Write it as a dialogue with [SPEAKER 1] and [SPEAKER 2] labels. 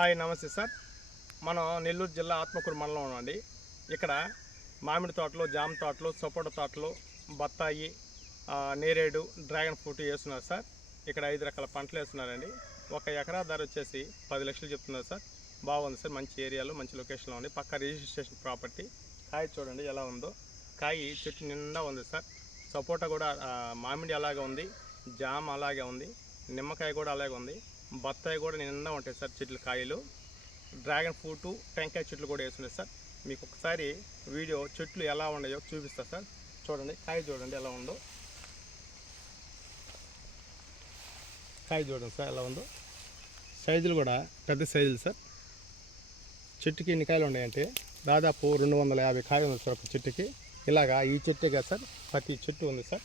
[SPEAKER 1] Hi నమస్తే sir. మనం నెల్లూరు జిల్లా ఆత్మకూరు మండలం అండి. ఇక్కడ మామిడి తోటలు జామ తోటలు సపోటా తోటలు బత్తాయి నేరేడు డ్రాగన్ ఫ్రూట్ వేస్తున్నారు సార్. ఇక్కడ ఐదు రకాల పంటలు వేస్తున్నారండి. ఒక ఎకరా ధర వచ్చేసి పది లక్షలు చెప్తున్నారు సార్. బాగుంది సార్ మంచి ఏరియాలో మంచి లొకేషన్లో ఉంది. పక్క రిజిస్ట్రేషన్ ప్రాపర్టీ. కాయ చూడండి ఎలా ఉందో. కాయ చెట్టు నిండా ఉంది సార్. సపోటా కూడా మామిడి అలాగే ఉంది. జామ అలాగే ఉంది. నిమ్మకాయ కూడా అలాగే ఉంది. బత్తాయి కూడా నిన్న ఉంటాయి సార్ చెట్లు కాయలు. డ్రాగన్ ఫ్రూట్ టెంకాయ చెట్లు కూడా వేస్తున్నాయి సార్. మీకు ఒకసారి వీడియో చెట్లు ఎలా ఉన్నాయో చూపిస్తా సార్. చూడండి కాయ చూడండి ఎలా ఉందో. కాయ చూడండి సార్ ఎలా ఉందో. సైజులు కూడా పెద్ద సైజులు సార్. చెట్టుకి ఎన్ని కాయలు ఉన్నాయంటే దాదాపు రెండు వందల యాభై కాయలు ఉంది సార్ ఒక చెట్టుకి. ఇలాగా ఈ చెట్టే కదా సార్ ప్రతి చెట్టు ఉంది సార్.